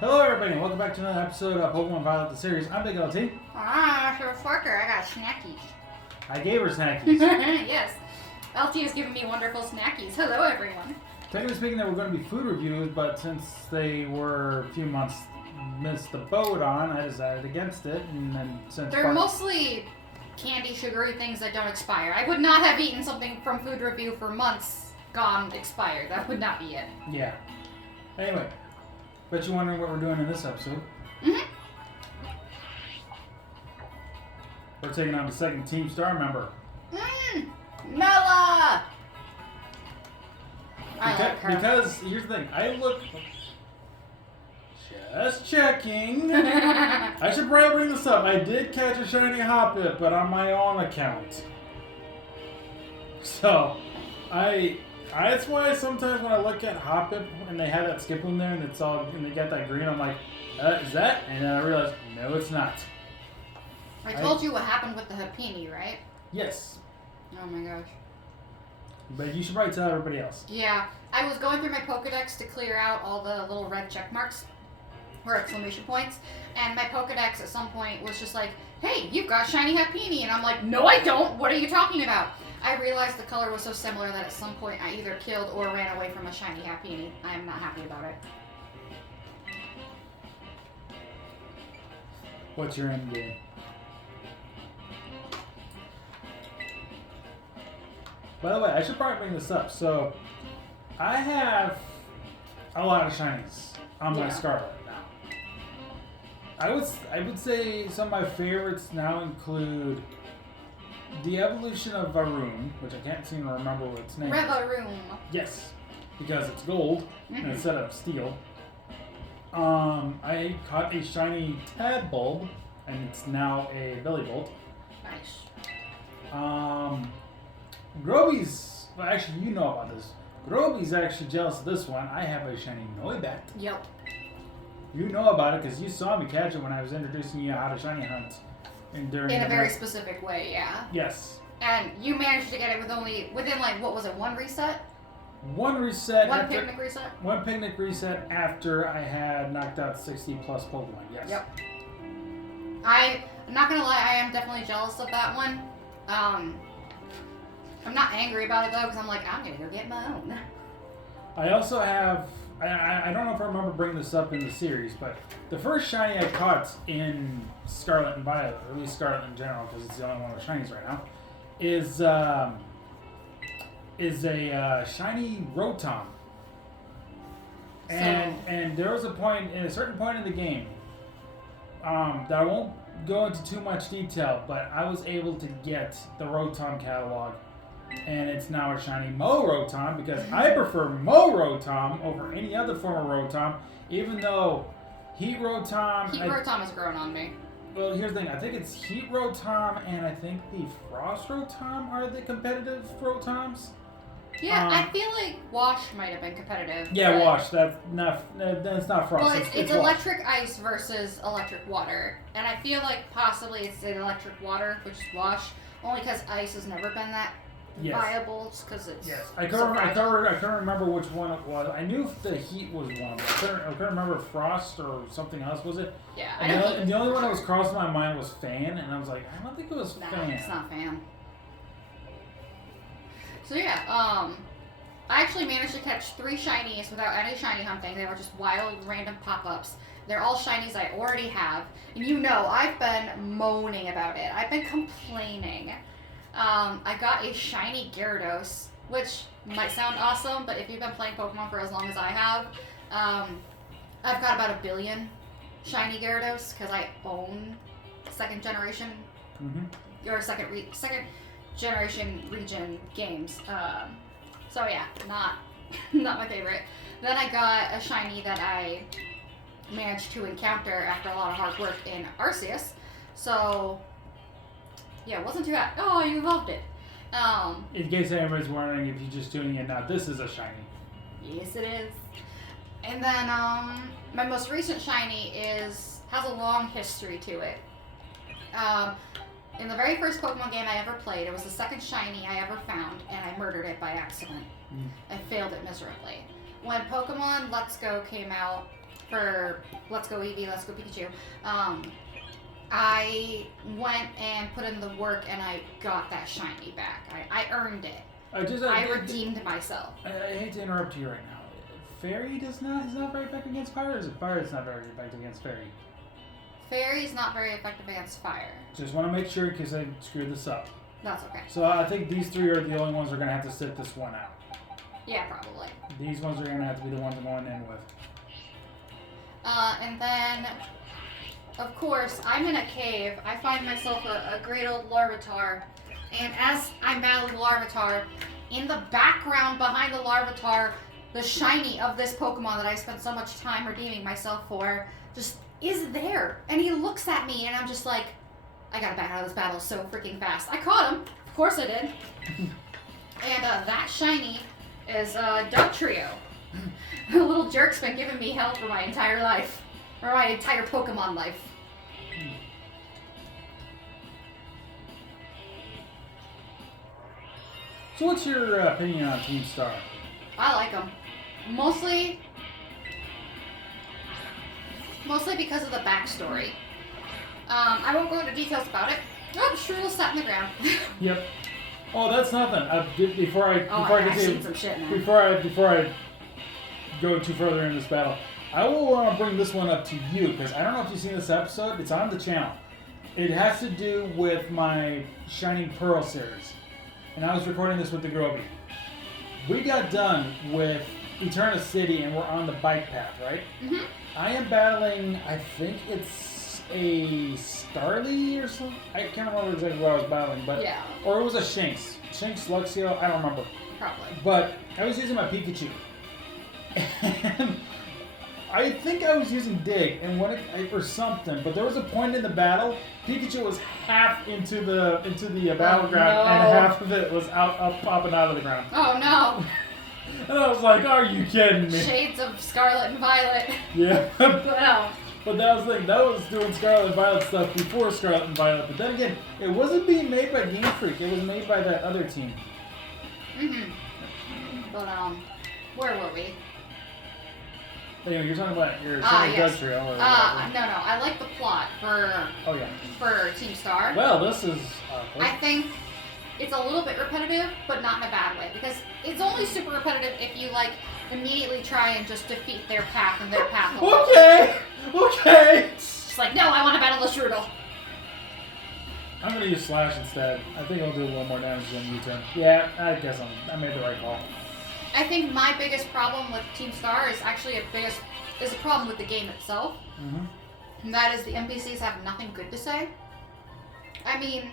Hello everybody and welcome back to another episode of Pokemon Violet the series. I'm Big LT. SFParker, I got snackies. I gave her snackies. Yes. LT has given me wonderful snackies. Hello everyone. Technically speaking, they were going to be food reviews, but since they were a few months missed the boat on, I decided against it. And then since They're mostly candy, sugary things that don't expire. I would not have eaten something from food review for months gone expired. That would not be it. Yeah. Anyway, bet you're wondering what we're doing in this episode. We're taking on the second Team Star member. Mela! I like her. Because here's the thing, I look. Just checking. I should probably bring this up. I did catch a shiny Hoppip, but on my own account. So, that's why sometimes when I look at Hoppip and they have that Skiploom there and it's all and they got that green, I'm like, is that? And then I realize, no, it's not. I told you what happened with the Ha2ne, right? Yes. Oh my gosh. But you should probably tell everybody else. Yeah, I was going through my Pokedex to clear out all the little red check marks or exclamation points, and my Pokedex at some point was just like, hey, you've got shiny Ha2ne, and I'm like, no I don't, what are you talking about? I realized the color was so similar that at some point I either killed or ran away from a shiny Ha2ne. I am not happy about it. What's your end game? By the way, I should probably bring this up. So, I have a lot of shinies on my Scarlet now. I would say some of my favorites now include the evolution of Varoon, which I can't seem to remember what its name is. Revaroom. Yes, because it's gold instead of steel. I caught a shiny Tadbulb, and it's now a Bellybolt. Nice. Groby's, well, actually, you know about this. Groby's actually jealous of this one. I have a shiny Noibat. Yep. You know about it because you saw me catch it when I was introducing you how to shiny hunt. In a very specific way, yeah. Yes. And you managed to get it within like, what was it, one reset? One reset. One picnic reset? One picnic reset after I had knocked out 60 plus Pokemon, yes. Yep. I'm not gonna lie, I am definitely jealous of that one. I'm not angry about it though, because I'm like, I'm gonna go get my own. I also have, I don't know if I remember bringing this up in the series, but the first shiny I caught in Scarlet and Violet, or at least Scarlet in general, because it's the only one with shinies right now, is a shiny Rotom. And there was a certain point in the game, that I won't go into too much detail, but I was able to get the Rotom catalog. And it's now a shiny Rotom because I prefer Rotom over any other form of Rotom, even though Heat Rotom... Rotom has grown on me. Well, here's the thing. I think it's Heat Rotom and I think the Frost Rotom are the competitive Rotoms. Yeah, I feel like Wash might have been competitive. Yeah, Wash. That's not Frost. Well, it's electric ice versus electric water. And I feel like possibly it's an electric water, which is Wash, only because ice has never been that... Yes. Viable, just because it's. Yes, I couldn't remember which one it was. I knew the Heat was one, but I couldn't remember if Frost or something else was it. Yeah, and the only one that was crossing my mind was Fan, and I was like, I don't think it was Fan. No, it's not Fan. So yeah, I actually managed to catch 3 shinies without any shiny hunting. They were just wild, random pop-ups. They're all shinies I already have, and you know I've been moaning about it. I've been complaining. I got a shiny Gyarados, which might sound awesome, but if you've been playing Pokemon for as long as I have, I've got about 1 billion shiny Gyarados because I own second generation or second generation region games. So yeah, not my favorite. Then I got a shiny that I managed to encounter after a lot of hard work in Arceus. So. Yeah, it wasn't too bad. Oh, you loved it. In case anybody's wondering if you're just tuning in now, this is a shiny. Yes, it is. And then my most recent shiny has a long history to it. In the very first Pokemon game I ever played, it was the second shiny I ever found, and I murdered it by accident. I failed it miserably. When Pokemon Let's Go came out, for Let's Go Eevee, Let's Go Pikachu, I went and put in the work and I got that shiny back. I earned it. I redeemed myself. I hate to interrupt you right now. Fairy is not very effective against fire, or is it fire that's not very effective against fairy? Fairy is not very effective against fire. Just want to make sure because I screwed this up. That's okay. So I think these three are the only ones that are going to have to sit this one out. Yeah, probably. These ones are going to have to be the ones I'm going in with. And then, of course, I'm in a cave. I find myself a great old Larvitar. And as I'm battling Larvitar, in the background behind the Larvitar, the shiny of this Pokemon that I spent so much time redeeming myself for just is there. And he looks at me and I'm just like, I gotta back out of this battle so freaking fast. I caught him. Of course I did. And that shiny is Dugtrio. The little jerk's been giving me hell for my entire life. Or my entire Pokemon life. So what's your opinion on Team Star? I like them. Mostly because of the backstory. I won't go into details about it. Oh, Shrill sat in the ground. Yep. Oh, that's nothing. Before I go too further in this battle, I will bring this one up to you because I don't know if you've seen this episode. It's on the channel. It has to do with my Shining Pearl series, and I was recording this with the Groby. We got done with Eterna City and we're on the bike path, right? Mm-hmm. I am battling, I think it's a Starly or something. I can't remember exactly what I was battling, but yeah. Or it was a Shinx. Shinx, Luxio, I don't remember. Probably. But I was using my Pikachu. And I think I was using Dig and or something, but there was a point in the battle, Pikachu was half into the battleground and half of it was popping out of the ground. Oh no. And I was like, are you kidding me? Shades of Scarlet and Violet. Yeah. Well. But that was the thing. That was doing Scarlet and Violet stuff before Scarlet and Violet. But then again, it wasn't being made by Game Freak. It was made by that other team. Mm-hmm. But, where were we? Anyway, you're talking about your yes. Dugtrio. No. I like the plot for Team Star. Well, this is... I think it's a little bit repetitive, but not in a bad way. Because it's only super repetitive if you, like, immediately try and just defeat their path and their path alone. Okay! It's like, no, I want to battle the Strudel. I'm going to use Slash instead. I think I'll do a little more damage than U-turn. Yeah, I guess I made the right call. I think my biggest problem with Team Star is actually a problem with the game itself. Mm-hmm. And that is the NPCs have nothing good to say. I mean,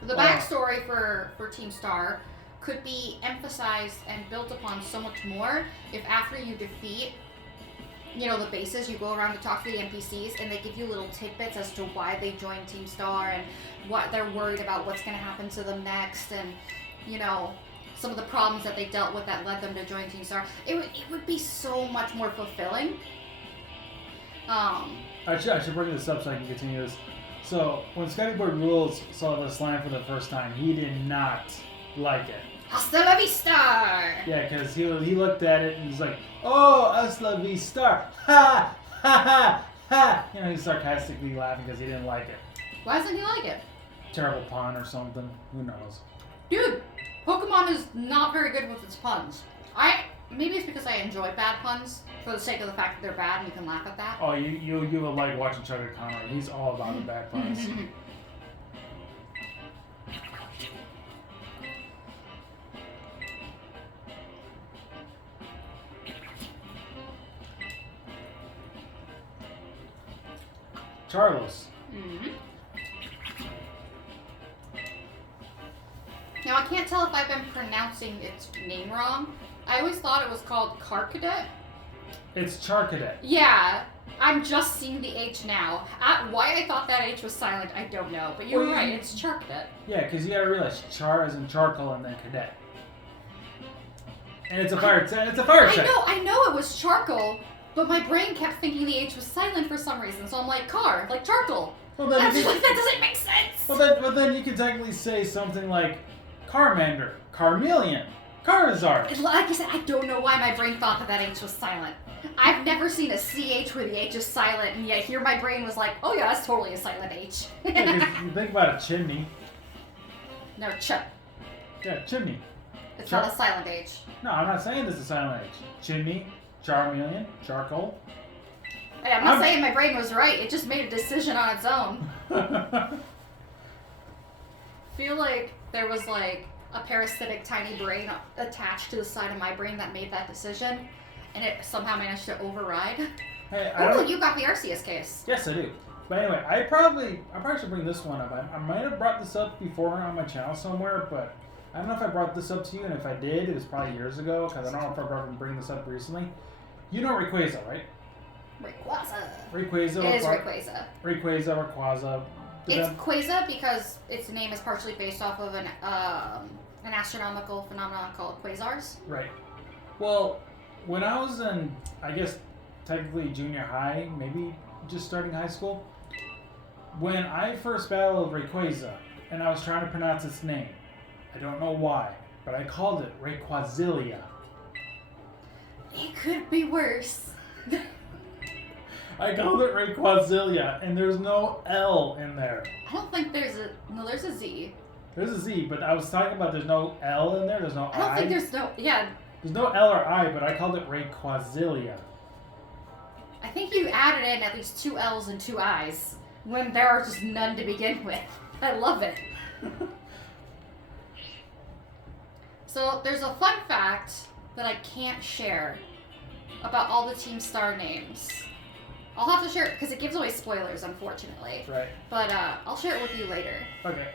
the backstory for Team Star could be emphasized and built upon so much more if after you defeat, the bases, you go around to talk to the NPCs and they give you little tidbits as to why they joined Team Star and what they're worried about, what's going to happen to them next, and, some of the problems that they dealt with that led them to join Team Star. It would be so much more fulfilling. I should bring this up so I can continue this. So, when Skyboard Rules saw this line for the first time, he did not like it. Hasta la vista! Yeah, because he looked at it and he's like, oh, hasta la vista! Ha! Ha! Ha! Ha! He's sarcastically laughing because he didn't like it. Why doesn't he like it? Terrible pun or something. Who knows? Dude, Pokemon is not very good with its puns. Maybe it's because I enjoy bad puns for the sake of the fact that they're bad and you can laugh at that. Oh, you will like watching Chuck Connor. He's all about the bad puns. Charlos. Mm-hmm. Now, I can't tell if I've been pronouncing its name wrong. I always thought it was called Carcadet. It's Charcadet. Yeah, I'm just seeing the H now. Why I thought that H was silent, I don't know. But you're right, it's Charcadet. Yeah, because you gotta realize char is in charcoal and then cadet. And it's a fire type. I know it was charcoal, but my brain kept thinking the H was silent for some reason. So I'm like, car, like charcoal. Well, then that doesn't make sense. Well, then you can technically say something like Carmander, Carmeleon, Charizard. Like I said, I don't know why my brain thought that H was silent. I've never seen a CH where the H is silent, and yet here my brain was like, oh yeah, that's totally a silent H. Yeah, 'cause you think about a chimney. No, Yeah, chimney. It's not a silent H. No, I'm not saying this is a silent H. Chimney, charmeleon, charcoal. Hey, I'm not saying my brain was right. It just made a decision on its own. I feel like there was like a parasitic tiny brain attached to the side of my brain that made that decision, and it somehow managed to override. Hey, You got the Arceus case. Yes, I do. But anyway, I probably should bring this one up. I might have brought this up before on my channel somewhere, but I don't know if I brought this up to you, and if I did, it was probably years ago, because I don't know if I've ever bring this up recently. You know Rayquaza, right? Rayquaza. It is Rayquaza. Rayquaza. It's Quaza because its name is partially based off of an astronomical phenomenon called quasars. Right. Well, when I was in, I guess, technically junior high, maybe just starting high school, when I first battled Rayquaza, and I was trying to pronounce its name, I don't know why, but I called it Rayquazilia. It could be worse. I called it Rayquazilia, and there's no L in there. I don't think there's a... No, there's a Z. There's a Z, but I was talking about there's no L in there, there's no I. I don't think there's no... Yeah. There's no L or I, but I called it Rayquazilia. I think you added in at least 2 L's and 2 I's when there are just none to begin with. I love it. So there's a fun fact that I can't share about all the Team Star names. I'll have to share it because it gives away spoilers, unfortunately. Right. But I'll share it with you later. Okay.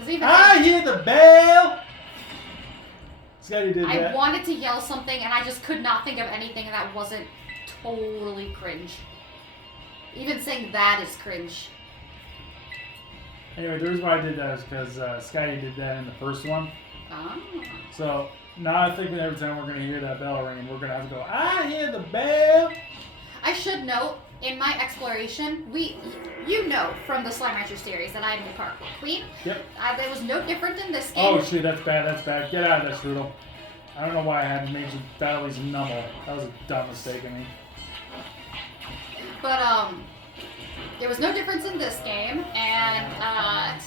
Even I hear the bell! Scotty did that. I wanted to yell something and I just could not think of anything that wasn't totally cringe. Even saying that is cringe. Anyway, the reason why I did that is because Scotty did that in the first one. Oh. So now I think every time we're going to hear that bell ring, we're going to have to go, I hear the bell! I should note, in my exploration, you know from the Slime Rancher series that I'm the parkour queen. Yep. There was no different in this game. Oh shoot, that's bad. Get out of there, Strudel. I don't know why I had made you battle these Numble. That was a dumb mistake of me. But, there was no difference in this game, and at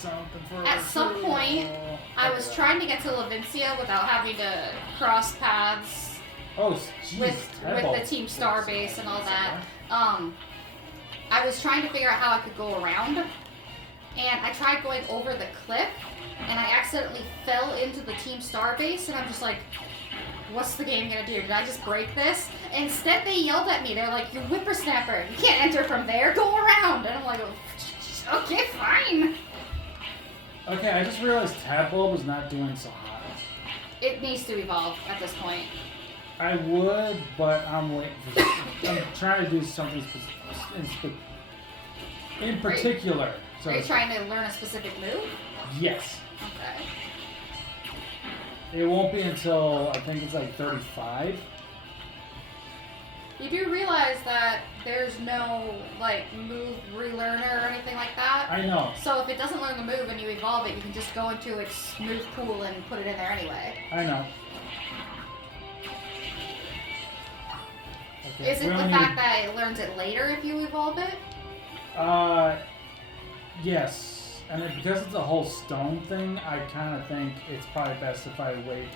some point, I was trying to get to Levincia without having to cross paths with the Team Star base and all that. I was trying to figure out how I could go around, and I tried going over the cliff, and I accidentally fell into the Team Star base, and I'm just like, what's the game gonna do? Did I just break this? Instead, they yelled at me. They're like, you whippersnapper, you can't enter from there, go around. And I'm like, okay, fine. Okay, I just realized Tadbulb is not doing so hot. It needs to evolve at this point. I would, but I'm waiting for. I'm trying to do something in particular. Are you trying to learn a specific move? Yes. Okay. It won't be until I think it's like 35. You do realize that there's no like move relearner or anything like that? I know. So if it doesn't learn the move and you evolve it, you can just go into its move pool and put it in there anyway. I know. Okay. Is it the fact that it learns it later if you evolve it? Yes. And because it's a whole stone thing, I kind of think it's probably best if I wait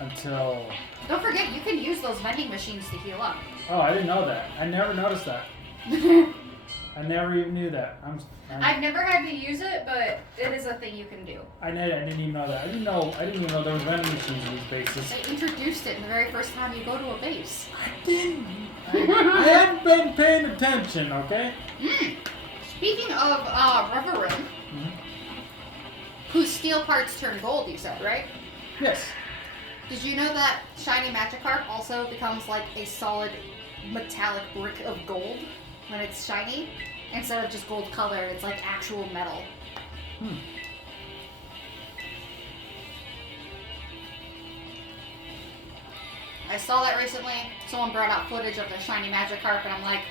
until... Don't forget, you can use those vending machines to heal up. Oh, I didn't know that. I never noticed that. I never even knew that. I've never had to use it, but it is a thing you can do. I didn't even know that. I didn't even know there was vending machines in these bases. They introduced it in the very first time you go to a base. I didn't. I haven't been paying attention, okay? Speaking of Reverum, whose steel parts turn gold, you said, right? Yes. Did you know that shiny Magikarp also becomes like a solid metallic brick of gold when it's shiny? Instead of just gold colored, it's like actual metal. I saw that recently. Someone brought out footage of the shiny Magikarp, and I'm like,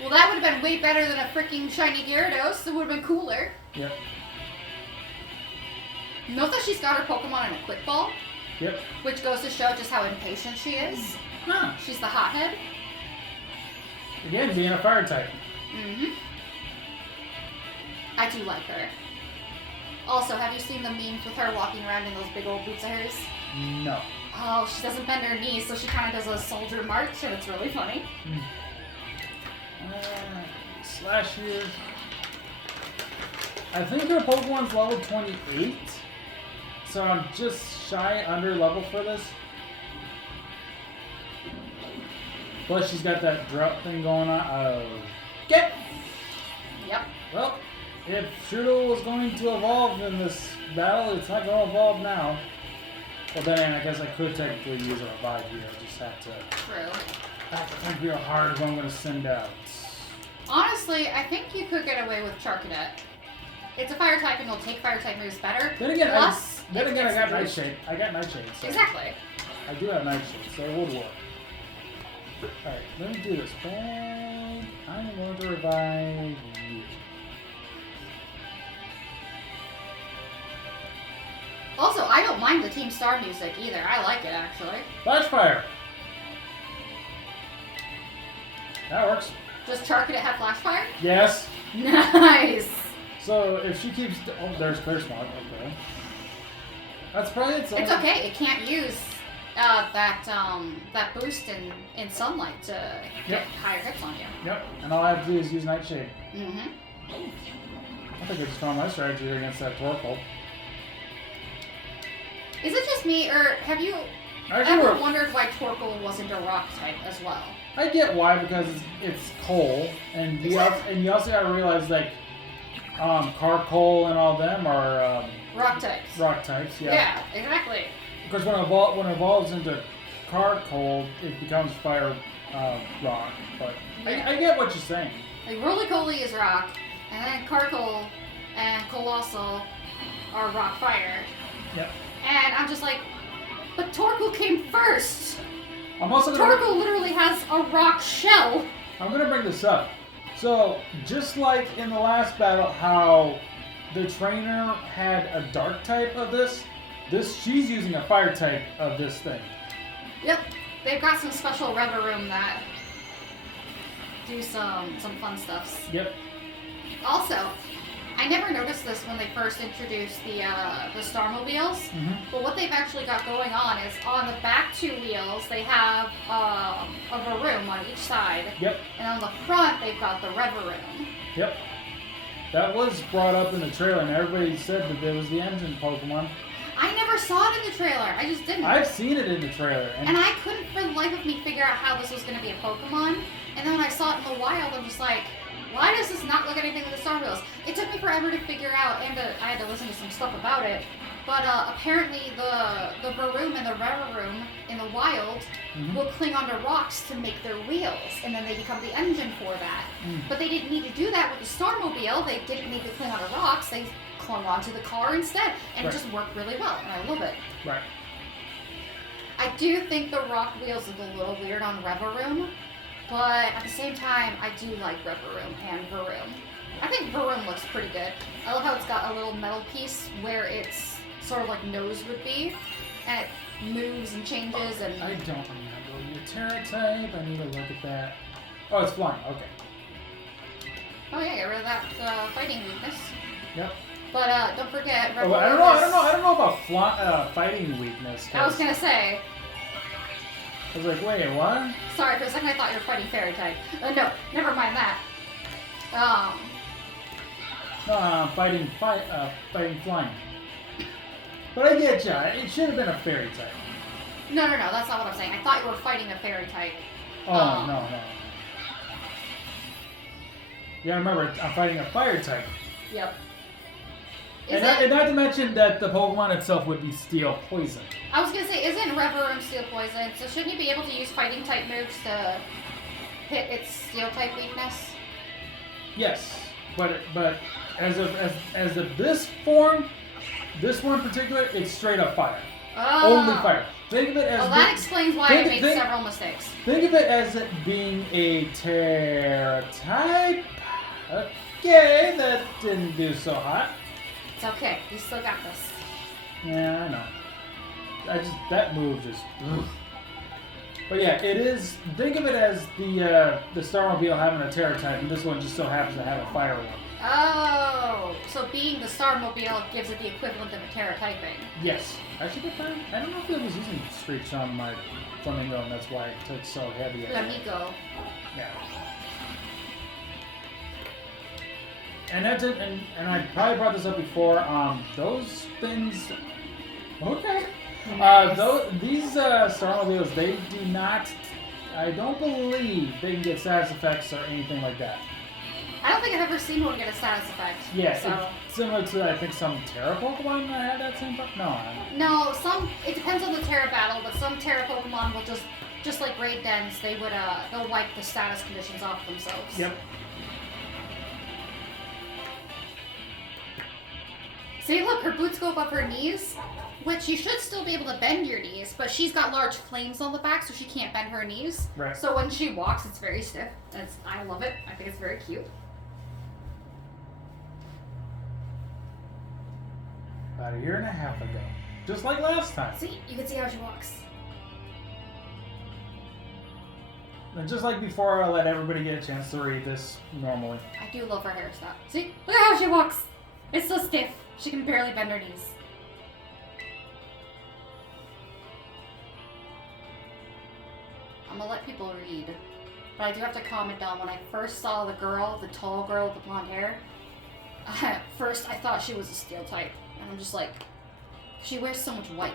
well, that would have been way better than a freaking shiny Gyarados. It would have been cooler. Yep. Note that she's got her Pokemon in a quick ball. Yep. Which goes to show just how impatient she is. Huh. She's the hothead. Again, being a fire type. Mm-hmm. I do like her. Also, have you seen the memes with her walking around in those big old boots of hers? No. Oh, she doesn't bend her knees, so she kind of does a soldier march, and it's really funny. Slash here. I think her Pokemon's level 28, so I'm just shy under level for this. Plus, she's got that drought thing going on. Okay. Yep. Well, if Shudo was going to evolve in this battle, it's not going to evolve now. Well, then I guess I could technically use a revive here. I just have to. True. I have to think real hard who I'm going to send out. Honestly, I think you could get away with Charcadet. It's a fire type and it'll take fire type moves better. Then again, Plus, I got Nightshade. I got Nightshade. So exactly. I do have Nightshade, so it would work. Alright, let me do this. And I'm going to revive you. Also, I don't mind the Team Star music either. I like it, actually. Flash Fire! That works. Does Charcadet have Flash Fire? Yes. Nice! So if she keeps... Oh, there's Clear Smog. Okay. That's probably it. It's okay. It can't use that boost in sunlight to get higher hits on you. Yep. And all I have to do is use Nightshade. Mm-hmm. I think I just found my strategy here against that Torkoal. Is it just me, or have you ever wondered why Torkoal wasn't a rock type as well? I get why, because it's coal, and you also gotta realize like Carcoal and all them are rock types. Rock types, yeah. Yeah, exactly. Because when it evolves into Carcoal, it becomes fire rock. But Yeah. I get what you're saying. Like Roly-Poly is rock, and then Carcoal and Colossal are rock fire. Yep. And I'm just like, but Torkoal came first. I'm also gonna Torkoal literally has a rock shell. I'm gonna bring this up. So just like in the last battle, how the trainer had a dark type of this, she's using a fire type of this thing. Yep. They've got some special Reverum that do some fun stuffs. Yep. Also, I never noticed this when they first introduced the Starmobiles, but what they've actually got going on is on the back two wheels they have a Varoom on each side. Yep. And on the front they've got the Reverum. Yep. That was brought up in the trailer, and everybody said that there was the engine Pokemon. I never saw it in the trailer. I just didn't. I've seen it in the trailer. And I couldn't for the life of me figure out how this was going to be a Pokemon. And then when I saw it in the wild, I'm just like, why does this not look anything like the Star Wheels? It took me forever to figure out, and I had to listen to some stuff about it. But apparently the Varoom and the Reverum in the wild will cling onto rocks to make their wheels, and then they become the engine for that. But they didn't need to do that with the Starmobile. They didn't need to cling onto rocks. They clung onto the car instead, and it just worked really well, and I love it. Right. I do think the rock wheels look a little weird on Reverum, but at the same time, I do like Reverum and Varoom. I think Varoom looks pretty good. I love how it's got a little metal piece where it's sort of like nose would be, and it moves and changes and... I don't remember your Terra type. I need to look at that. Oh, it's flying. Okay. Oh yeah, get rid of that fighting weakness. Yep. But don't forget, I don't know about fighting weakness. I was gonna say. I was like, wait, what? Sorry, for a second I thought you were fighting fairy type. No, never mind that. No, fighting flying. But I get ya. It should have been a fairy type. No, that's not what I'm saying. I thought you were fighting a fairy type. Oh, no. Yeah, remember, I'm fighting a fire type. Yep. And not to mention that the Pokemon itself would be steel poison. I was gonna say, isn't Reverum steel poison? So shouldn't you be able to use fighting type moves to hit its steel type weakness? Yes, but as of this form, this one in particular, it's straight up fire. Oh. Only fire. Think of it as. Well, that explains why I made several mistakes. Think of it as it being a Terra type. Okay, that didn't do so hot. It's okay. You still got this. Yeah, I know. That move just. Ugh. But yeah, it is. Think of it as the Starmobile having a Terra type, and this one just so happens to have a fire one. Oh, so being the Starmobile gives it the equivalent of a Terra typing. Yes. I should get that. I don't know if I was using Screech on my Flamingo, and that's why it took so heavy. Flamigo. Yeah. And that's it. And I probably brought this up before. Those things. Okay. These Starmobiles, they do not. I don't believe they can get status effects or anything like that. I don't think I've ever seen one get a status effect. Yeah, So. it's similar to I think some Terra Pokemon that had that same. No, some. It depends on the Terra battle, but some Terra Pokemon will just like Raid Dens, they'll wipe the status conditions off themselves. Yep. See, look, her boots go above her knees, which you should still be able to bend your knees, but she's got large flames on the back, so she can't bend her knees. Right. So when she walks, it's very stiff. I love it. I think it's very cute. About a year and a half ago, just like last time. See, you can see how she walks. And just like before, I let everybody get a chance to read this normally. I do love her hairstyle. See, look at how she walks. It's so stiff. She can barely bend her knees. I'm gonna let people read. But I do have to comment on when I first saw the girl, the tall girl with the blonde hair. At first, I thought she was a steel type. And I'm just like, she wears so much white.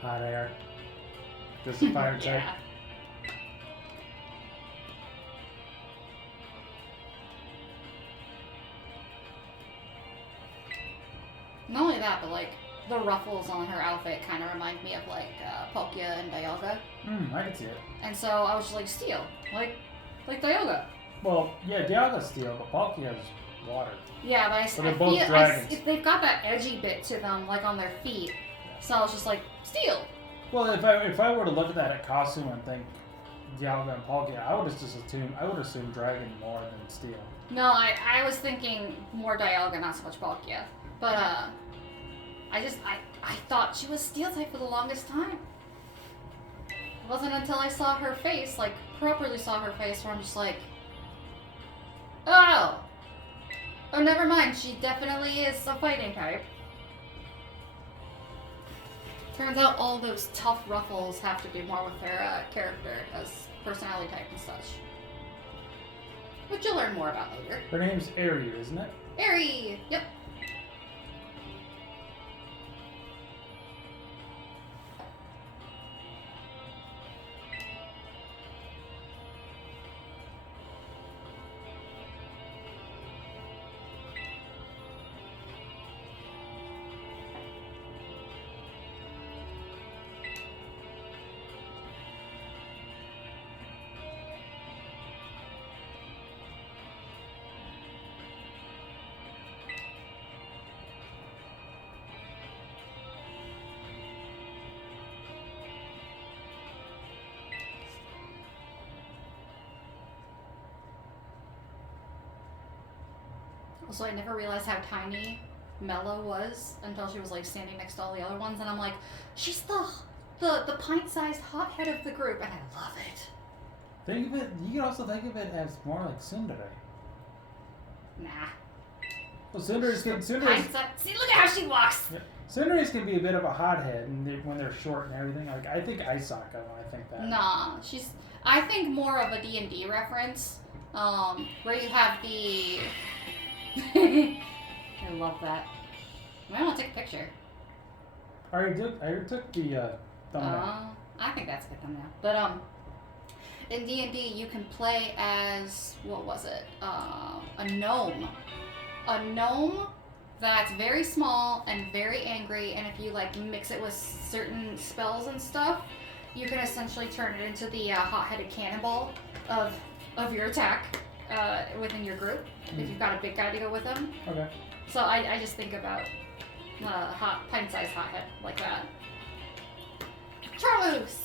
Hot air. This is fire type. Yeah. Not only that, but like the ruffles on her outfit kind of remind me of like Palkia and Dialga. I can see it. And so I was just like, steel, like Dialga. Well, yeah, Dialga's steel, but Palkia has water. Yeah, but But they're both dragons. they've got that edgy bit to them, like on their feet. So I was just like, steel. Well, if I were to look at that at costume and think Dialga and Palkia, I would assume dragon more than steel. No, I was thinking more Dialga, not so much Palkia. But I thought she was steel type for the longest time. It wasn't until I saw her face, like properly saw her face, where I'm just like, oh, never mind. She definitely is a fighting type. Turns out all those tough ruffles have to do more with their character as personality type and such. Which you'll learn more about later. Her name's Aerie, isn't it? Aerie! Yep. Also, I never realized how tiny Mela was until she was like standing next to all the other ones, and I'm like, she's the pint-sized hothead of the group, and I love it. Think of it. You can also think of it as more like Tsundere. Nah. Well, Tsundere's good. See, look at how she walks. Yeah. Tsundere's can be a bit of a hothead, and when they're short and everything. Like I think Isaka when I think that. Nah, I think more of a D&D reference, where you have the. I love that. I want to take a picture. I already took the thumbnail. I think that's a good thumbnail. But in D&D you can play as, what was it? A gnome. A gnome that's very small and very angry, and if you like mix it with certain spells and stuff, you can essentially turn it into the hot-headed cannonball of your attack within your group, if you've got a big guy to go with them. Okay. So I just think about pint-sized hothead like that. Charloose!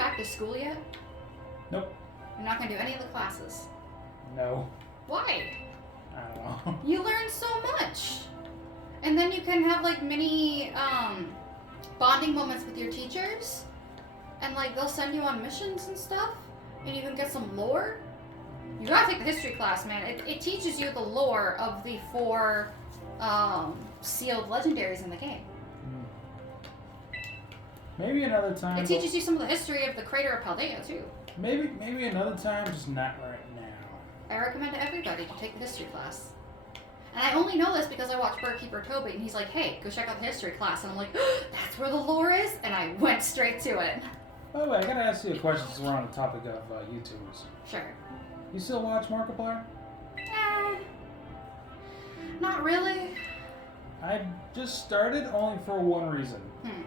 back to school yet? Nope. You're not gonna do any of the classes. No. Why? I don't know. You learn so much. And then you can have like mini bonding moments with your teachers. And like they'll send you on missions and stuff. And you can get some lore. You gotta take the history class, man. It teaches you the lore of the 4 sealed legendaries in the game. Maybe another time. It teaches you some of the history of the crater of Paldea too. Maybe another time, just not right now. I recommend to everybody to take the history class. And I only know this because I watched Birdkeeper Toby, and he's like, hey, go check out the history class. And I'm like, oh, that's where the lore is? And I went straight to it. By the way, I gotta ask you a question since we're on the topic of YouTubers. Sure. You still watch Markiplier? Not really. I just started only for one reason. Hmm.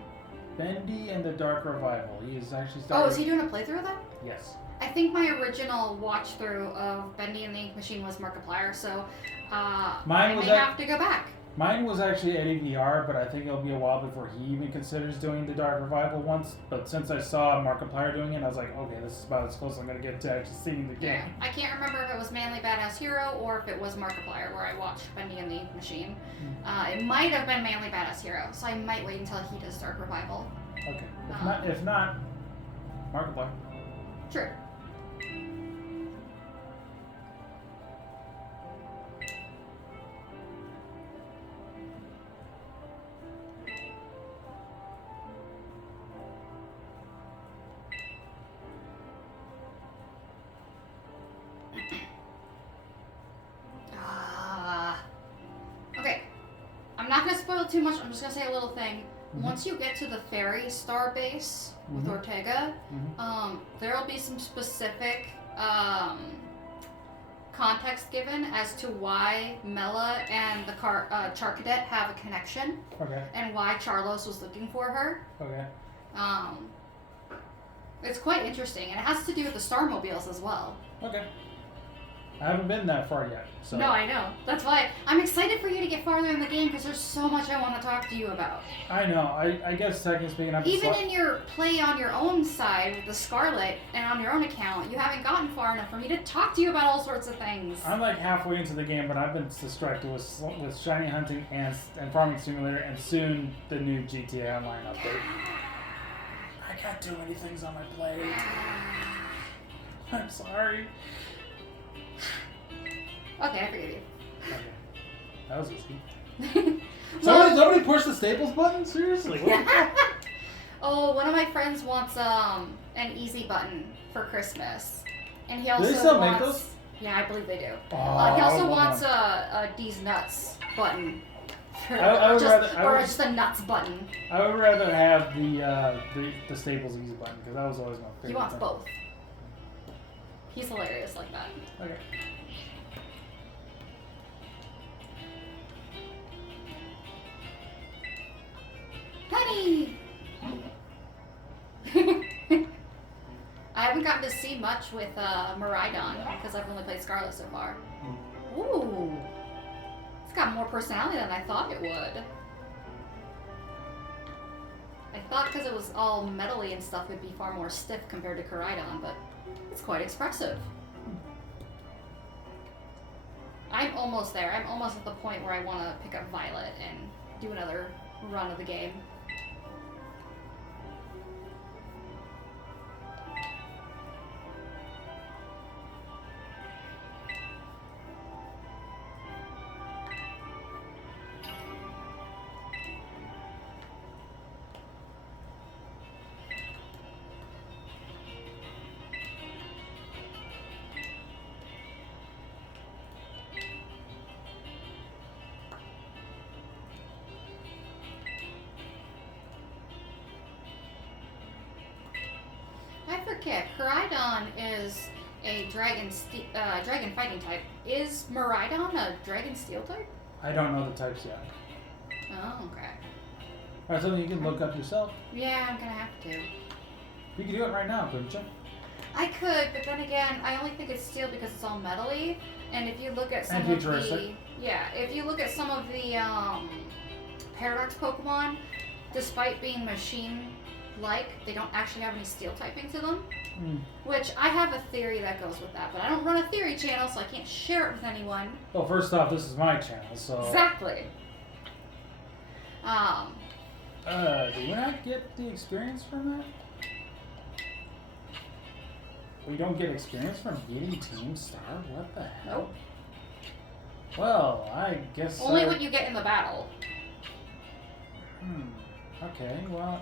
Bendy and the Dark Revival. He's actually started. Oh, is he doing a playthrough of that? Yes. I think my original watch through of Bendy and the Ink Machine was Markiplier, so I may have to go back. Mine was actually Eddie VR, but I think it'll be a while before he even considers doing the Dark Revival once. But since I saw Markiplier doing it, I was like, okay, this is about as close as I'm going to get to actually seeing the game. Yeah, I can't remember if it was Manly Badass Hero or if it was Markiplier where I watched Bendy and the Ink Machine. It might have been Manly Badass Hero, so I might wait until he does Dark Revival. Okay. If not, Markiplier. True. Okay. I'm not going to spoil too much. I'm just going to say a little thing. Once you get to the Fairy Star base with Ortega, there will be some specific context given as to why Mela and the Char Cadet have a connection. Okay. And why Charlos was looking for her. Okay. It's quite interesting, and it has to do with the Starmobiles as well. Okay. I haven't been that far yet, so. No, I know. That's why I'm excited for you to get farther in the game because there's so much I want to talk to you about. I know. I guess technically speaking, even in your play on your own side with the Scarlet and on your own account, you haven't gotten far enough for me to talk to you about all sorts of things. I'm like halfway into the game, but I've been distracted with shiny hunting and farming simulator, and soon the new GTA Online update. I got too many things on my plate. I'm sorry. Okay, I forgive you. Okay. That was easy. Somebody pushed the Staples button? Seriously? Oh, one of my friends wants an easy button for Christmas. And he also do they still wants, make those? Yeah, I believe they do. Oh, he also wants a D's Nuts button. I would just a Nuts button. I would rather have the Staples easy button, because that was always my favorite. He wants thing. both. He's hilarious like that. Okay. Honey! I haven't gotten to see much with Miraidon because I've only played Scarlet so far. Ooh! It's got more personality than I thought it would. I thought because it was all metally and stuff it would be far more stiff compared to Koraidon, but it's quite expressive. I'm almost there. I'm almost at the point where I want to pick up Violet and do another run of the game. I forget. Koraidon is a dragon fighting type. Is Miraidon a dragon steel type? I don't know the types yet. Oh, okay. Alright, something you can look up yourself. Yeah, I'm gonna have to. You can do it right now, couldn't you? I could, but then again, I only think it's steel because it's all metally. And if you look at some of the if you look at some of the Paradox Pokemon, despite being machine like. They don't actually have any steel typing to them. Mm. Which I have a theory that goes with that, but I don't run a theory channel, so I can't share it with anyone. Well, first off, this is my channel, so... Exactly. Do you not get the experience from that? We don't get experience from beating Team Star? What the hell? Nope. Well, I guess... Only what you get in the battle. Okay, well...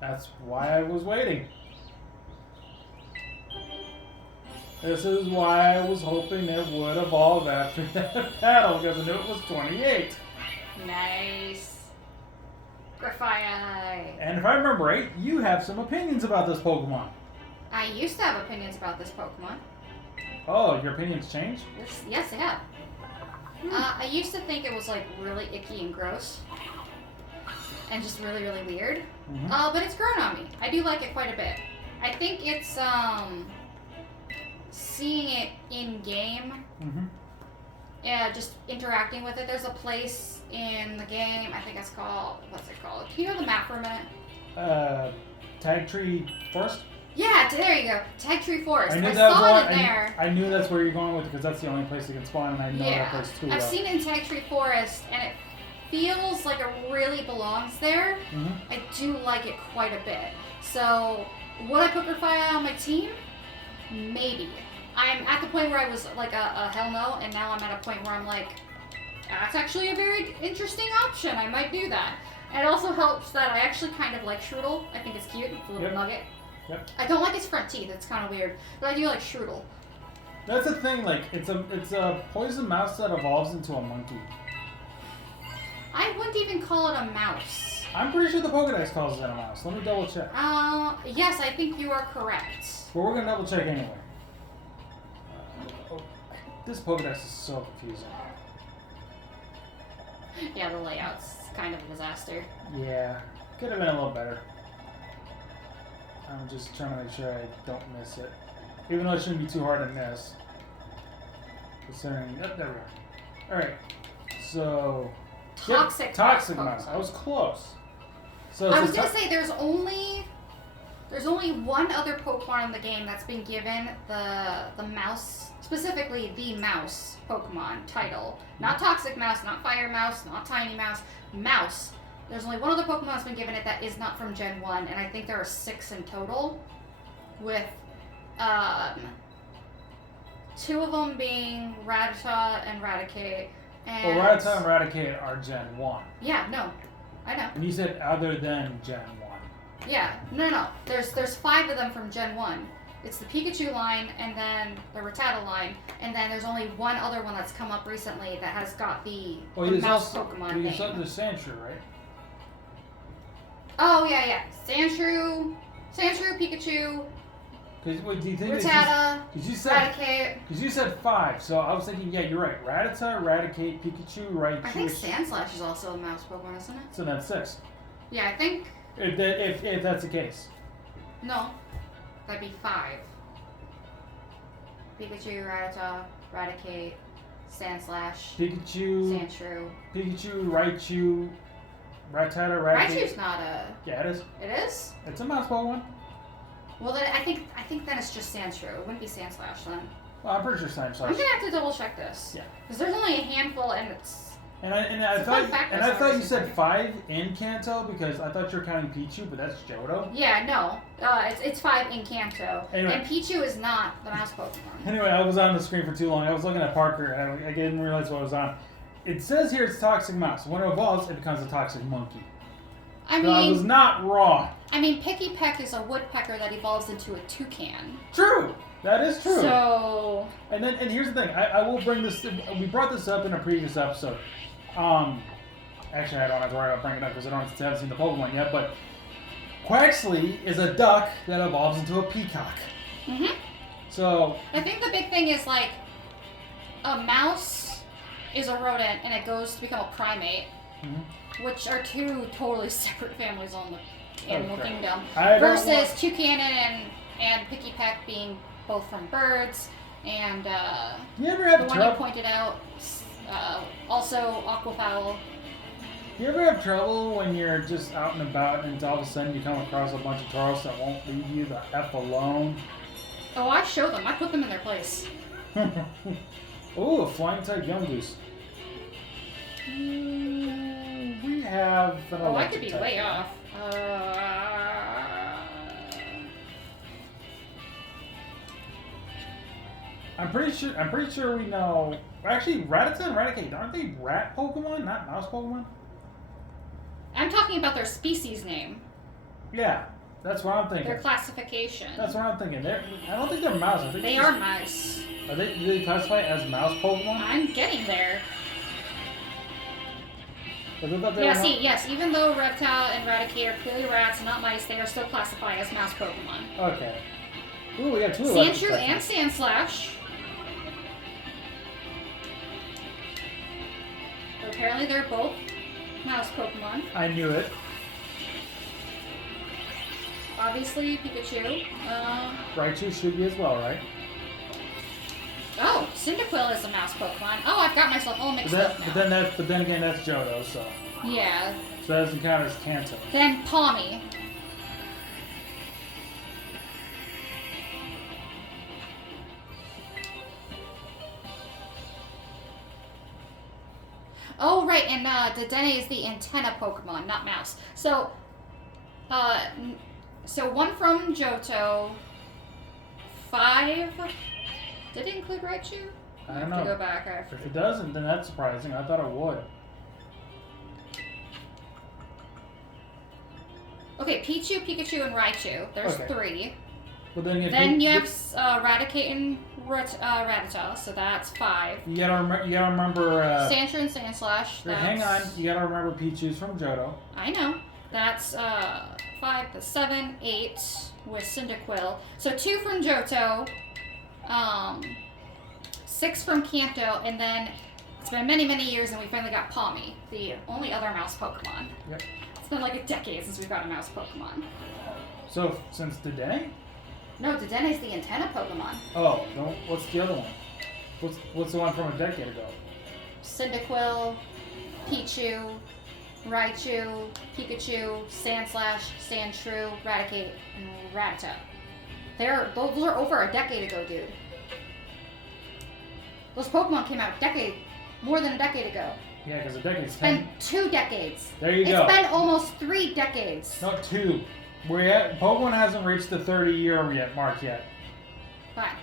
That's why I was waiting. This is why I was hoping it would evolve after that battle, because I knew it was 28. Nice. Grafii. And if I remember right, you have some opinions about this Pokemon. I used to have opinions about this Pokemon. Oh, your opinions changed? Yes, I have. I used to think it was like really icky and gross. And just really, really weird. But it's grown on me. I do like it quite a bit. I think it's, seeing it in game. Yeah, just interacting with it. There's a place in the game, I think it's called, what's it called? Can you know the map for a minute? Tag Tree Forest? Yeah, there you go. Tag Tree Forest. I knew I that saw was it in there. I knew that's where you're going with it, because that's the only place it can spawn, and I know that place too well. I've seen it in Tag Tree Forest, and it feels like it really belongs there. I do like it quite a bit. So, would I put Grafia on my team? Maybe. I'm at the point where I was like a hell no, and now I'm at a point where I'm like, that's actually a very interesting option. I might do that. And it also helps that I actually kind of like Shroodle. I think it's cute. It's a little nugget. I don't like his front teeth. It's kind of weird. But I do like Shroodle. That's the thing. Like, it's a poison mouse that evolves into a monkey. I wouldn't even call it a mouse. I'm pretty sure the Pokedex calls it a mouse. Let me double check. Yes, I think you are correct. But we're gonna double check anyway. This Pokedex is so confusing. Yeah, the layout's kind of a disaster. Yeah, could have been a little better. I'm just trying to make sure I don't miss it. Even though it shouldn't be too hard to miss. Considering, there we are. Alright, so... Toxic mouse. I was close. So I was gonna say there's only one other Pokemon in the game that's been given the mouse, specifically the mouse Pokemon title. Not Toxic Mouse, not Fire Mouse, not Tiny Mouse. Mouse. There's only one other Pokemon that's been given it that is not from Gen 1, and I think there are 6 in total, with 2 of them being Rattata and Raticate. And well, Rattata and Raticate are Gen 1. Yeah, no. I know. And you said other than Gen 1. Yeah, no. There's 5 of them from Gen 1. It's the Pikachu line, and then the Rattata line, and then there's only one other one that's come up recently that has got the mouse Pokemon name. You said the Sandshrew, right? Oh, yeah. Sandshrew, Pikachu, Wait, do you think Rattata, Raticate. Because you said 5, so I was thinking, yeah, you're right. Rattata, Raticate, Pikachu, Raichu. I think Sandslash is also a mouse Pokemon, isn't it? So that's 6. Yeah, I think. If that's the case. No, that'd be 5. Pikachu, Rattata, Raticate, Sandslash, Pikachu, Sandshrew, Raichu, Rattata, Raticate. Raichu's not a. Yeah, it is. It is? It's a mouse Pokemon. Well, then I think then it's just Sandshrew. It wouldn't be Sandslash then. Well, I'm pretty sure Sandslash. I'm gonna have to double check this. Yeah. Because there's only a handful, and it's. And I thought you said 5 in Kanto because I thought you were counting Pichu, but that's Johto. Yeah, no. It's 5 in Kanto. Anyway. And Pichu is not the mouse Pokemon. Anyway, I was on the screen for too long. I was looking at Parker, and I didn't realize what I was on. It says here it's Toxic Mouse. When it evolves, it becomes a Toxic Monkey. So I was not wrong. I mean, Picky Peck is a woodpecker that evolves into a toucan. True. That is true. So. And here's the thing. I will bring this. We brought this up in a previous episode. Actually, I don't have to worry about bringing it up because I haven't seen the Pokemon yet. But Quaxley is a duck that evolves into a peacock. Mhm. So. I think the big thing is like a mouse is a rodent and it goes to become a primate, which are 2 totally separate families on the animal kingdom. Versus toucan and Picky Peck being both from birds, and you ever have the one you pointed out, Also Aquafowl. You ever have trouble when you're just out and about and all of a sudden you come across a bunch of Tauros that won't leave you the F alone? Oh, I show them. I put them in their place. Ooh, a flying type young goose. We have an Oh, I could electric be type. way off. I'm pretty sure we know. Actually, Rattata and Raticate, aren't they rat Pokemon, not mouse Pokemon? I'm talking about their species name. Yeah, that's what I'm thinking. Their classification. That's what I'm thinking. I don't think they're mouse. I think They are mice. Do they classify as mouse Pokemon? I'm getting there. I thought they Yeah, were see, yes, even though Reptile and Raticate are clearly rats and not mice, they are still classified as mouse Pokemon. Okay. Ooh, we got two electric Sandshrew types. and Sandslash. But apparently they're both mouse Pokemon. I knew it. Obviously, Pikachu. Raichu should be as well, right? Oh, Cyndaquil is a mouse Pokemon. Oh, I've got myself all mixed up now. But then again, that's Johto, so Yeah. so that doesn't count as Kanto. Then Palmy. Oh, right, and Dedenne is the antenna Pokemon, not mouse. So, so one from Johto, 5. Did it include Raichu? I don't have know. to go back. I If it doesn't, then that's surprising. I thought it would. Okay, Pichu, Pikachu, and Raichu. There's Okay. 3. But then Then you have Raticate and Rattata, so that's 5. You gotta remember. Sandshrew and Sandslash. That's, Hang on, you gotta remember Pichu's from Johto. I know. That's 5, that's 7, 8 with Cyndaquil. So 2 from Johto, 6 from Kanto, and then it's been many, many years and we finally got Palmy, the only other mouse Pokemon. Yep. It's been like a decade since we've got a mouse Pokemon. So since Dedenne? No, Dedenne is the antenna Pokemon. Oh, no, what's the other one? What's the one from a decade ago? Cyndaquil, Pichu, Raichu, Pikachu, Sandslash, Sandshrew, Raticate, and Rattata. Those are over a decade ago, dude. Those Pokemon came out more than a decade ago. Yeah, because a decade's It's been 10. 2 decades. There you go. It's been almost 3 decades. Not 2. Pokemon hasn't reached the 30-year mark yet. Fine.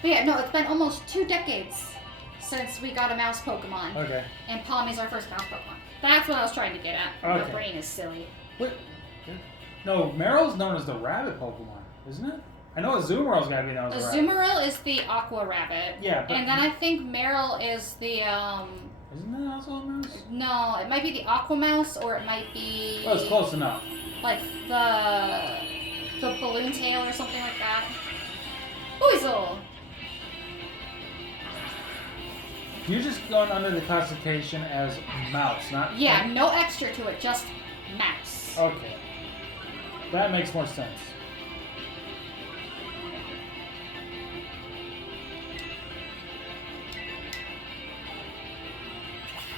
But yeah, no, it's been almost 2 decades since we got a mouse Pokemon. Okay. And Palmy's our first mouse Pokemon. That's what I was trying to get at. Okay. My brain is silly. What? No, Meryl's known as the rabbit Pokemon, isn't it? I know Azumarill's gotta be known as a rabbit. Azumarill is the Aqua Rabbit. Yeah, but And then I think Meryl is the, isn't that also a mouse? no, it might be the Aqua Mouse, or it might be... Oh, it's close enough. like the balloon tail or something like that. Weasel! You're just going under the classification as mouse, not... Yeah, no extra to it, just mouse. Okay. That makes more sense.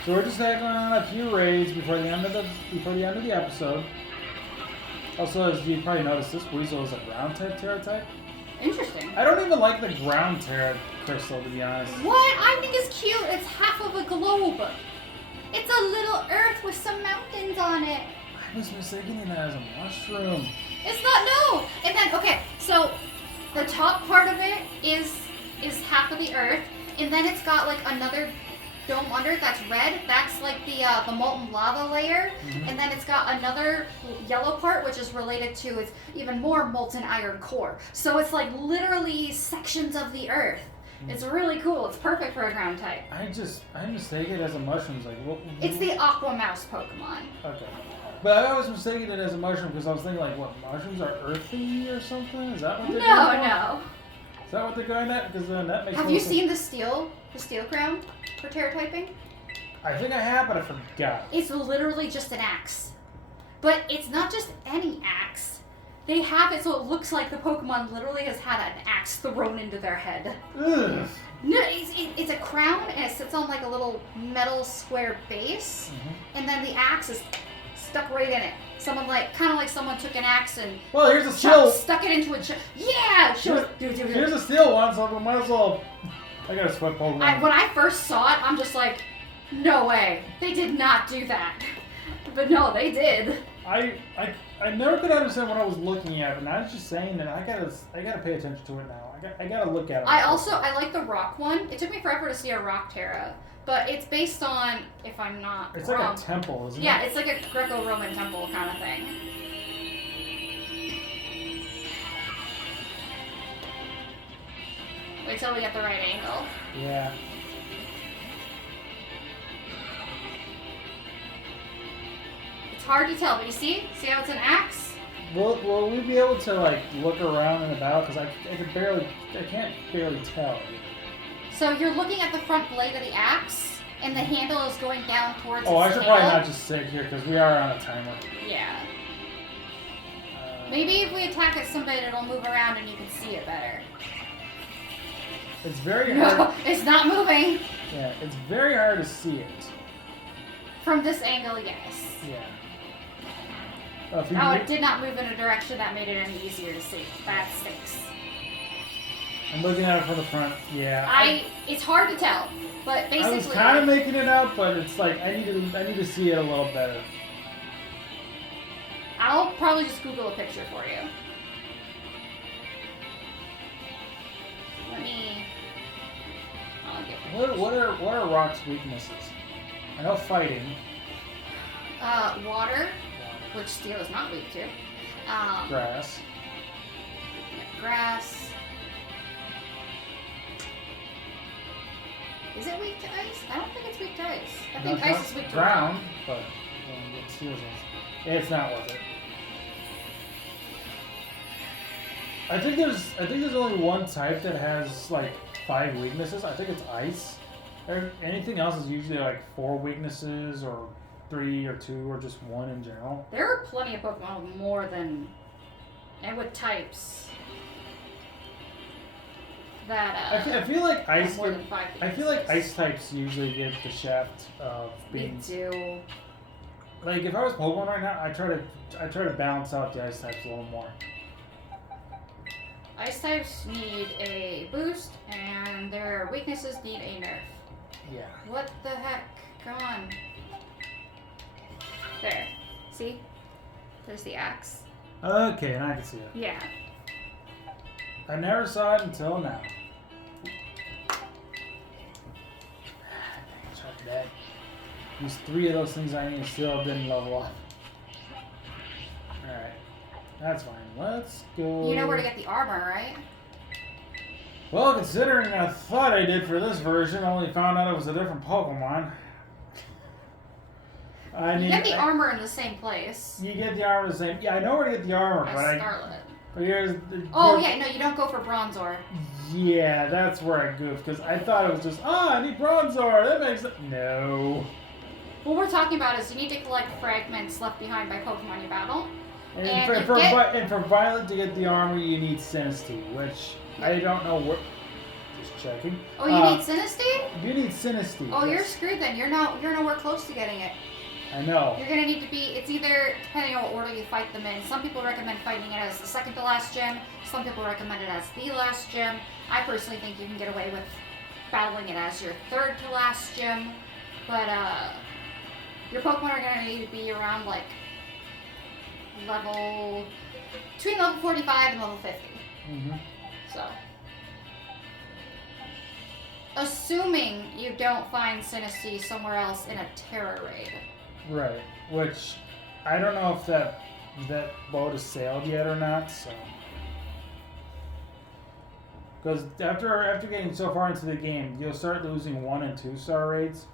So we're just taking on a few raids before the end of the episode. Also, as you probably noticed, this Weasel is a ground type Terra type. Interesting. I don't even like the ground Terra crystal, to be honest. What? I think it's cute. It's half of a globe. It's a little earth with some mountains on it. I was mistaking it as a mushroom. It's not, no. And then, okay, so the top part of it is half of the earth, and then it's got like another dome under it that's red. That's like the molten lava layer. Mm-hmm. And then it's got another yellow part, which is related to its even more molten iron core. So it's like literally sections of the earth. It's really cool. It's perfect for a ground type. I mistake it as a mushroom. It's like, what? It's the Aqua Mouse Pokemon. Okay. But I always mistaken it as a mushroom because I was thinking, like, what, mushrooms are earthy or something? Is that what they're going for? No. Is that what they're going at? Because then that makes Have more you sense. seen the steel crown for Terra typing? I think I have, but I forgot. It's literally just an axe. But it's not just any axe. They have it so it looks like the Pokemon literally has had an axe thrown into their head. Ugh. No, it's a crown and it sits on like a little metal square base, and then the axe is stuck right in it. Someone kind of like someone took an axe and Well, here's a steel. Stuck it into a yeah. Here's a steel one, so we might as well. I gotta sweat Pokemon. When I first saw it, I'm just like, no way, they did not do that. But no, they did. I never could understand what I was looking at, and I was just saying that I gotta pay attention to it now. I gotta look at it. I like the rock one. It took me forever to see a rock Terra, but it's based on, if I'm not It's wrong, like a temple, isn't it? Yeah, it's like a Greco-Roman temple kind of thing. Wait till we get the right angle. Yeah. It's hard to tell, but you see how it's an axe? Will we be able to like look around and about? Because I can't barely tell. So you're looking at the front blade of the axe, and the handle is going down towards Oh, I its should tail. probably not just sit here because we are on a timer. Yeah. Maybe if we attack it some bit, it'll move around and you can see it better. It's very hard. No, it's not moving. Yeah, it's very hard to see it. From this angle, yes. Yeah. Oh, it did not move in a direction that made it any easier to see. That stinks. I'm looking at it from the front. Yeah. It's hard to tell, but basically. I was kind of making it out, but it's like I need to see it a little better. I'll probably just Google a picture for you. Let me. I'll get pictures. What are Rock's weaknesses? I know fighting. Water, which steel is not weak to. Grass. Grass. Is it weak to ice? I don't think it's weak to ice. I think ice is weak to ground, but steel is. It's not worth it. I think there's only one type that has like 5 weaknesses. I think it's ice. Anything else is usually like 4 weaknesses or 3 or 2 or just 1 in general. There are plenty of Pokemon with more than, and with types that I feel like ice. more than 5 I feel like ice types usually get the shaft of being. We do. Like if I was Pokemon right now, I try to balance out the ice types a little more. Ice types need a boost, and their weaknesses need a nerf. Yeah. What the heck? Come on. There. See? There's the axe. Okay, now I can see it. Yeah. I never saw it until now. Check that. These 3 of those things I need still didn't level up. Alright. That's fine. Let's go. You know where to get the armor, right? Well, considering I thought I did for this version, I only found out it was a different Pokemon. You get the armor in the same place. You get the armor the same. Yeah, I know where to get the armor, but Scarlet. But here's yeah, no, you don't go for Bronzor. Yeah, that's where I goofed, because I thought it was just, I need Bronzor, that makes sense. No. What we're talking about is you need to collect fragments left behind by Pokemon you battle. And for Violet to get the armor, you need Sinistea, which I don't know where. Just checking. Oh, you need Sinistea? You need Sinistea. Oh, you're screwed then. You're nowhere close to getting it. I know. You're gonna need to be. It's either depending on what order you fight them in. Some people recommend fighting it as the second to last gym. Some people recommend it as the last gym. I personally think you can get away with battling it as your third to last gym, but your Pokemon are gonna need to be around like between level 45 and level 50. Mm-hmm. So, assuming you don't find Sinistea somewhere else in a Terra raid. Right, which I don't know if that boat has sailed yet or not. So, because after getting so far into the game, you'll start losing 1 and 2 star raids,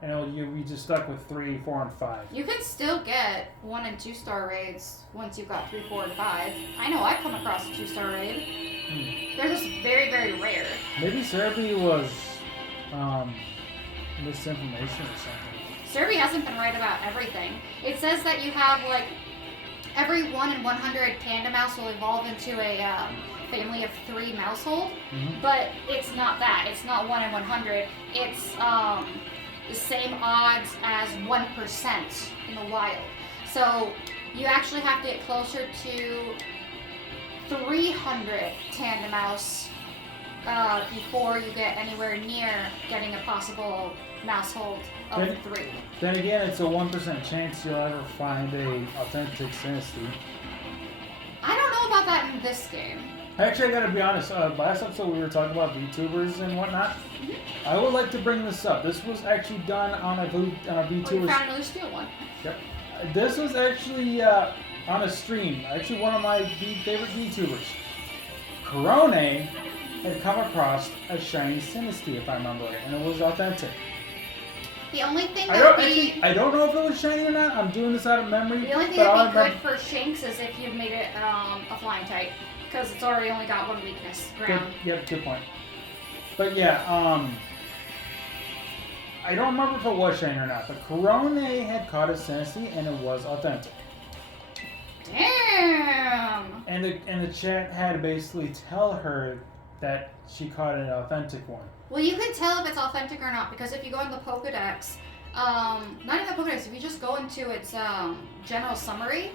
and you'll be just stuck with 3, 4, and 5. You can still get 1 and 2 star raids once you've got 3, 4, and 5. I know I've come across a 2-star raid. They're just very, very rare. Maybe Serby was misinformation or something. Serby hasn't been right about everything. It says that you have like every 1 in 100 panda mouse will evolve into a family of 3 mousehold, but it's not that. It's not 1 in 100. It's the same odds as 1% in the wild. So you actually have to get closer to 300 tandem mouse before you get anywhere near getting a possible mousehold of 3. Then again, it's a 1% chance you'll ever find a authentic Sinisty. I don't know about that in this game. Actually, I gotta be honest, last episode we were talking about VTubers and whatnot. I would like to bring this up. This was actually done on a VTuber. We found another steel one. Yep. This was actually on a stream. Actually, one of my favorite VTubers. Corone had come across a shiny Sinisty, if I remember right, and it was authentic. The only thing I don't know if it was shiny or not. I'm doing this out of memory. The only thing that'd be good for Shinx is if you made it a flying type, because it's already only got 1 weakness, ground. Good point. But yeah, I don't remember if it was shiny or not, but Corone had caught a Sinisty and it was authentic. Damn! And the chat had to basically tell her that she caught an authentic one. Well, you can tell if it's authentic or not, because if you go in the Pokedex, not in the Pokedex, if you just go into its general summary,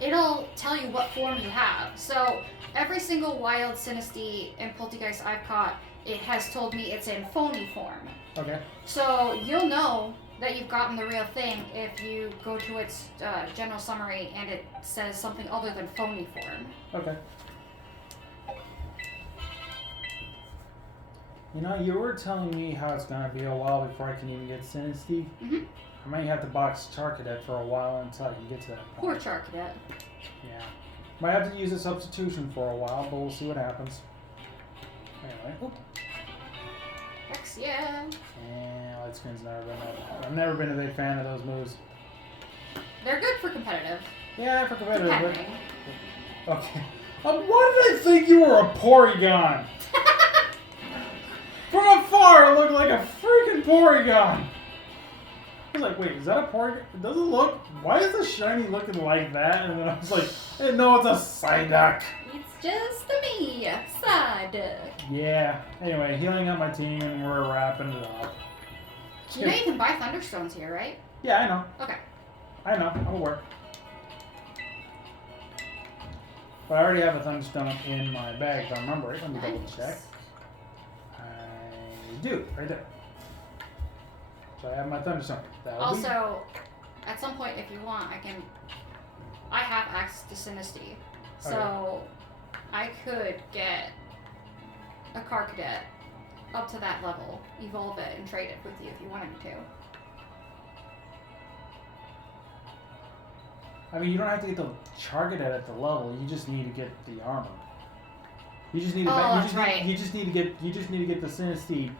it'll tell you what form you have. So every single wild Sinisty and Poltergeist I've caught, it has told me it's in phony form. Okay. So you'll know that you've gotten the real thing if you go to its general summary and it says something other than phony form. Okay. You know, you were telling me how it's gonna be a while before I can even get Sinisty. I might have to box Charcadet for a while until I can get to that point. Poor Charcadet. Yeah. Might have to use a substitution for a while, but we'll see what happens. Anyway. Oop. Hex yeah. And light screen's never been I've never been a big fan of those moves. They're good for competitive. Yeah, for competitive. Depending. Okay. Why did I think you were a Porygon? From afar, it looked like a freaking Porygon. I was like, wait, is that a Porygon? It doesn't look... Why is the shiny looking like that? And then I was like, hey, no, it's a Psyduck. It's just me, Psyduck. Yeah. Anyway, healing up my team and we're wrapping it up. You know you can buy Thunderstones here, right? Yeah, I know. Okay. I know. I'm aware. But I already have a Thunderstone in my bag, if I remember right. Let me double check. I do, right there. So I have my Thunderstone. Also, at some point, if you want, I have access to Sinisty. So, Okay. I could get a Carcadet up to that level, evolve it, and trade it with you if you wanted me to. I mean, you don't have to get the Charcadet at the level. You just need to get the armor. You just need to. You just need to get the Sinisty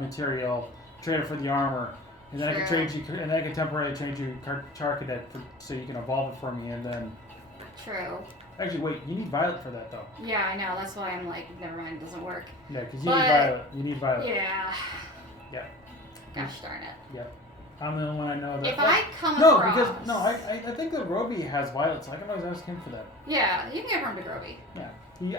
material, trade it for the armor, and then I can trade you. And then I can temporarily change you Charcadet so you can evolve it for me, and then. True. Actually, wait. You need Violet for that, though. Yeah, I know. That's why I'm like, never mind. It doesn't work. Yeah, because you need Violet. You need Violet. Yeah. Yeah. Gosh darn it. Yep. I'm the only one I know that. If I come across... because I think that Roby has Violet, so I can always ask him for that. Yeah, you can give him to Groby. Yeah,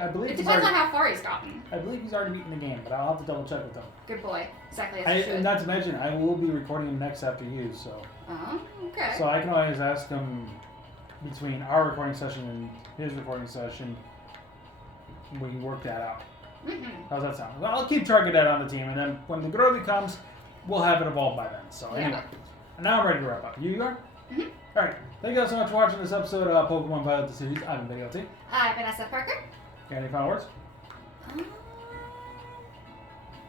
I believe. It depends on how far he's gotten. I believe he's already beaten the game, but I'll have to double check with him. Good boy. Exactly as you should. Not to mention, I will be recording him next after you, so. Oh, okay. So I can always ask him between our recording session and his recording session. We can work that out. How's that sound? Well, I'll keep Charcadet on the team, and then when the Groby comes, we'll have it evolved by then. So anyway, now I'm ready to wrap up. You are? All right. Thank you all so much for watching this episode of Pokemon Violet the Series. I've been Video T. I've been SFParker. Got any final words?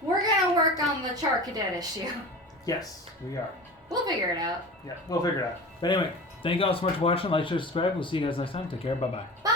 We're gonna work on the Charcadet issue. Yes, we are. We'll figure it out. Yeah, we'll figure it out. But anyway, thank you all so much for watching. Like, share, subscribe. We'll see you guys next time. Take care. Bye-bye. Bye.